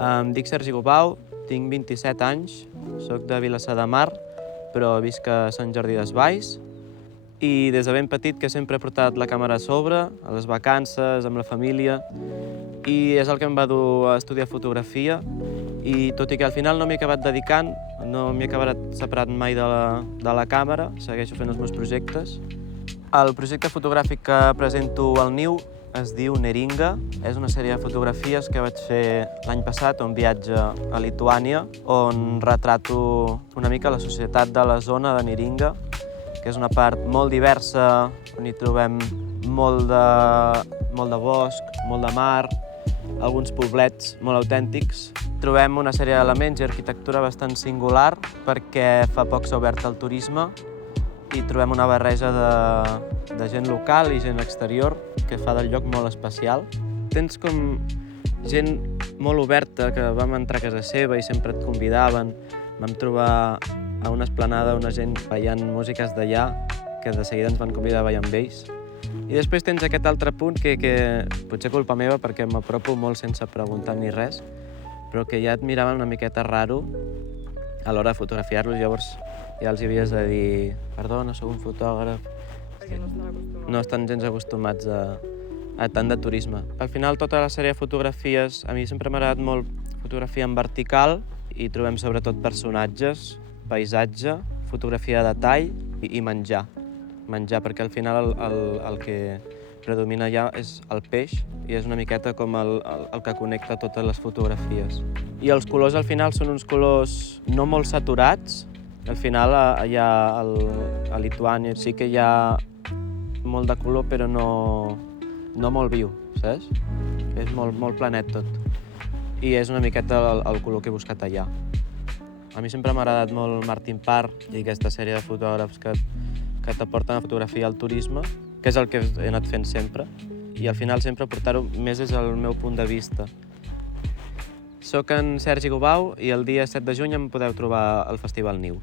Em dic Sergi Gopau, tinc 27 anys, soc de Vilassar de Mar, però visc a Sant Jordi Desvalls i des de ben petit que sempre he portat la càmera a sobre, a les vacances, amb la família, i és el que em va dur a estudiar fotografia i tot i que al final no m'hi he acabat dedicant, no m'he acabat separat mai de la càmera, segueixo fent els meus projectes. El projecte fotogràfic que presento al Niu es diu Neringa. És una sèrie de fotografies que vaig fer l'any passat, un viatge a Lituània, on retrato una mica la societat de la zona de Neringa, que és una part molt diversa, on hi trobem molt de bosc, molt de mar, alguns poblets molt autèntics. Trobem una sèrie d'elements i arquitectura bastant singular perquè fa poc s'ha obert al turisme i trobem una barreja de gent local i gent exterior que fa del lloc molt especial. Tens com gent molt oberta que vam entrar a casa seva i sempre et convidaven. Vam trobar a una esplanada una gent ballant músiques d'allà que de seguida ens van convidar a ballar amb ells. I després tens aquest altre punt que potser culpa meva perquè m'apropo molt sense preguntar ni res, però que ja et miraven una miqueta raro a l'hora de fotografiar-los, llavors ja els havies de dir «Perdona, sóc un fotògraf». Perquè no estan acostumats. No estan gens acostumats a tant de turisme. Al final, tota la sèrie de fotografies, a mi sempre m'ha agradat molt fotografia en vertical i trobem sobretot personatges, paisatge, fotografia de detall i menjar. Menjar, perquè al final el que predomina allà és el peix i és una miqueta com el que connecta totes les fotografies. I els colors al final són uns colors no molt saturats. Al final allà a Lituània sí que hi ha molt de color però no molt viu, saps? És molt planet tot. I és una miqueta el color que he buscat allà. A mi sempre m'ha agradat molt Martin Parr i aquesta sèrie de fotògrafs que t'aporten a fotografia al turisme, que és el que he anat fent sempre, i al final sempre portar-ho més des del meu punt de vista. Soc en Sergi Gopau i el dia 7 de juny em podeu trobar al Festival Niu.